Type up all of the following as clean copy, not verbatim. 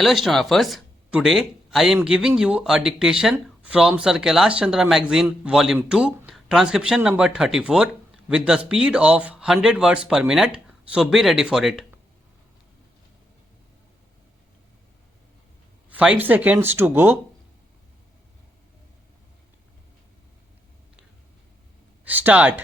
Hello Stenographers, today I am giving you a dictation from Sir Kailash Chandra Magzine Volume 2, transcription number 34 with the speed of 100 words per minute, so be ready for it. 5 seconds to go. Start.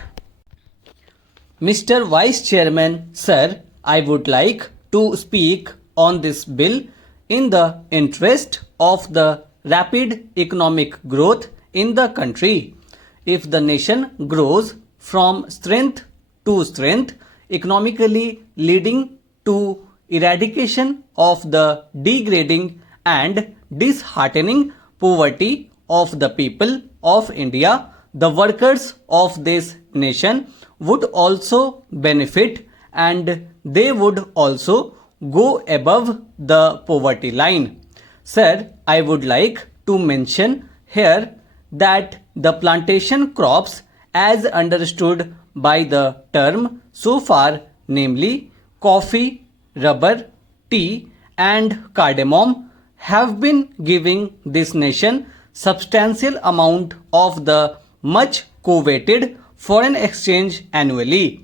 Mr. Vice Chairman, Sir, I would like to speak on this bill in the interest of the rapid economic growth in the country. If the nation grows from strength to strength, economically leading to eradication of the degrading and disheartening poverty of the people of India, the workers of this nation would also benefit and they would also go above the poverty line. Sir, I would like to mention here that the plantation crops as understood by the term so far, namely coffee, rubber, tea and cardamom, have been giving this nation substantial amount of the much coveted foreign exchange annually.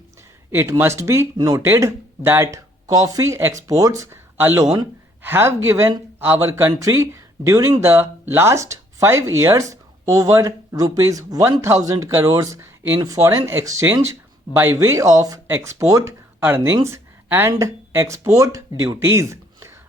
It must be noted that coffee exports alone have given our country during the last 5 years over rupees 1000 crores in foreign exchange by way of export earnings and export duties.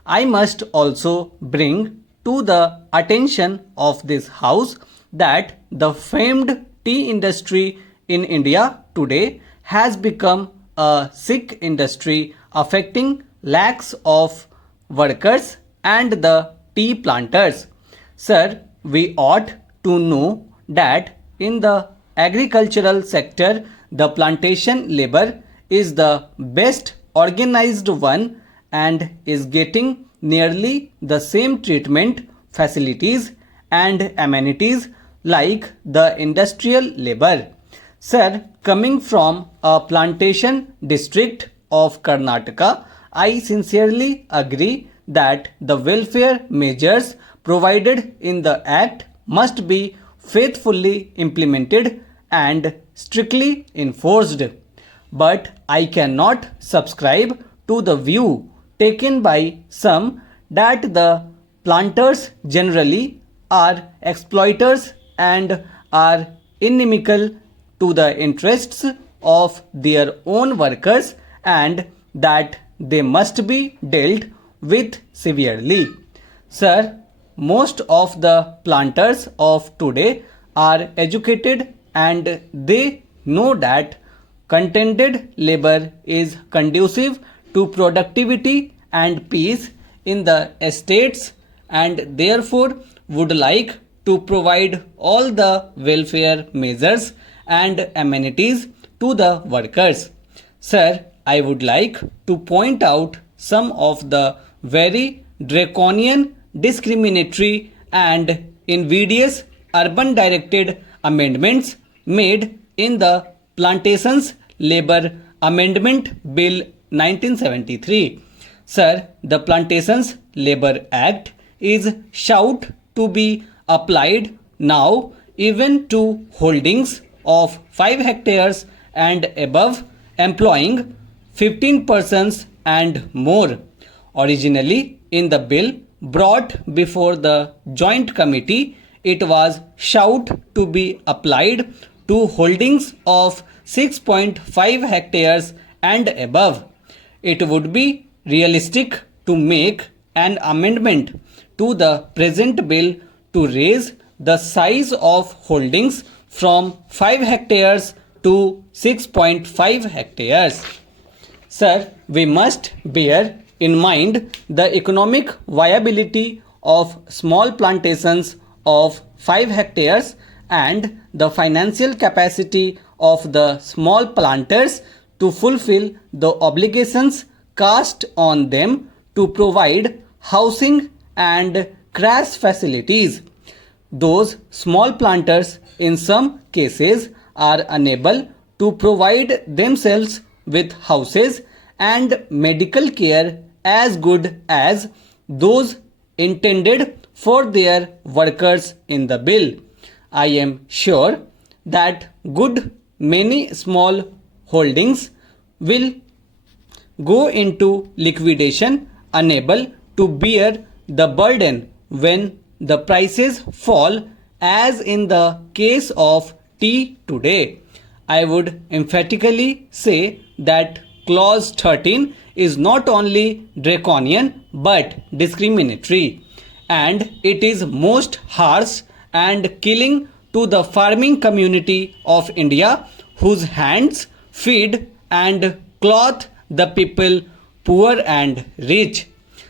I must also bring to the attention of this house that the famed tea industry in India today has become a sick industry affecting lakhs of workers and the tea planters. Sir, we ought to know that in the agricultural sector, the plantation labor is the best organized one and is getting nearly the same treatment, facilities and amenities like the industrial labor. Sir, coming from a plantation district of Karnataka, I sincerely agree that the welfare measures provided in the Act must be faithfully implemented and strictly enforced. But I cannot subscribe to the view taken by some that the planters generally are exploiters and are inimical to the interests of their own workers and that they must be dealt with severely. Sir, most of the planters of today are educated and they know that contented labor is conducive to productivity and peace in the estates and therefore would like to provide all the welfare measures and amenities to the workers. Sir, I would like to point out some of the very draconian, discriminatory and invidious urban directed amendments made in the Plantations Labor Amendment Bill 1973. Sir, the Plantations Labor Act is shout to be applied now even to holdings of 5 hectares and above employing 15 persons and more. Originally in the bill brought before the joint committee, it was shout to be applied to holdings of 6.5 hectares and above. It would be realistic to make an amendment to the present bill to raise the size of holdings from 5 hectares to 6.5 hectares. Sir, we must bear in mind the economic viability of small plantations of 5 hectares and the financial capacity of the small planters to fulfill the obligations cast on them to provide housing and crash facilities. Those small planters in some cases are unable to provide themselves with houses and medical care as good as those intended for their workers in the bill. I am sure that good many small holdings will go into liquidation, unable to bear the burden when the prices fall, as in the case of tea today. I would emphatically say that clause 13 is not only draconian but discriminatory, and it is most harsh and killing to the farming community of India, whose hands feed and clothe the people, poor and rich.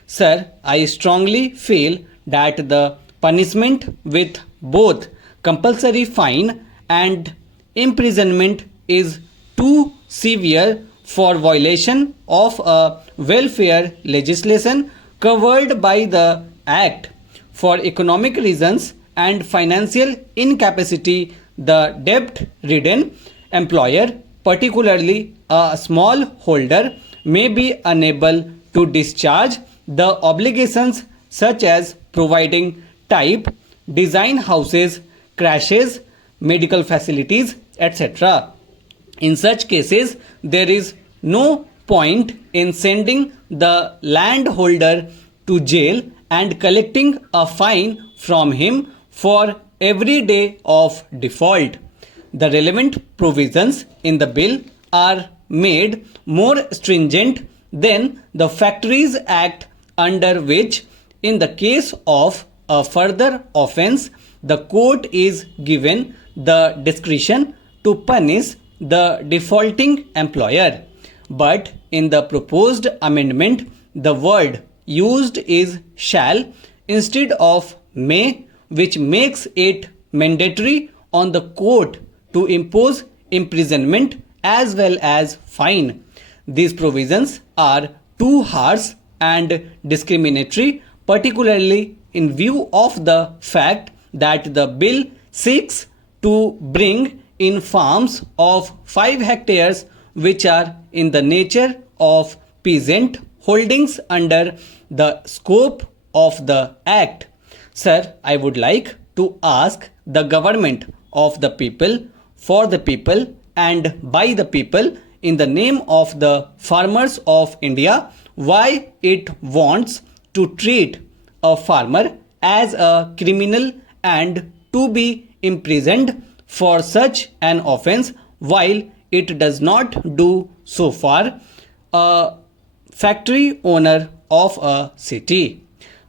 Sir, I strongly feel that the punishment with both compulsory fine and imprisonment is too severe for violation of a welfare legislation covered by the Act. For economic reasons and financial incapacity, the debt-ridden employer, particularly a small holder, may be unable to discharge the obligations such as providing type, design houses, crashes, medical facilities, etc. In such cases, there is no point in sending the landholder to jail and collecting a fine from him for every day of default. The relevant provisions in the bill are made more stringent than the Factories Act, under which, in the case of a further offence, the court is given the discretion to punish the defaulting employer. But in the proposed amendment, the word used is shall instead of may, which makes it mandatory on the court to impose imprisonment as well as fine. These provisions are too harsh and discriminatory, particularly in view of the fact that the bill seeks to bring in farms of 5 hectares which are in the nature of peasant holdings under the scope of the Act. Sir, I would like to ask the government of the people, for the people, and by the people, in the name of the farmers of India, why it wants to treat a farmer as a criminal and to be imprisoned for such an offence, while it does not do so for a factory owner of a city.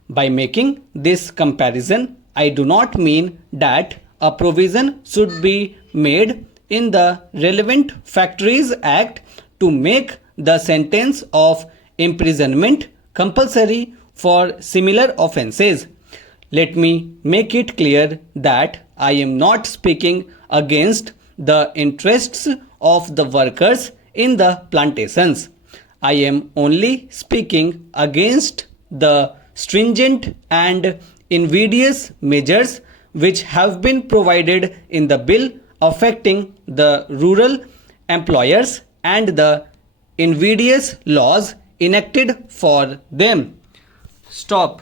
By making this comparison, I do not mean that a provision should be made in the relevant Factories Act to make the sentence of imprisonment compulsory for similar offences. Let me make it clear that I am not speaking against the interests of the workers in the plantations. I am only speaking against the stringent and invidious measures which have been provided in the bill affecting the rural employers and the invidious laws enacted for them. Stop.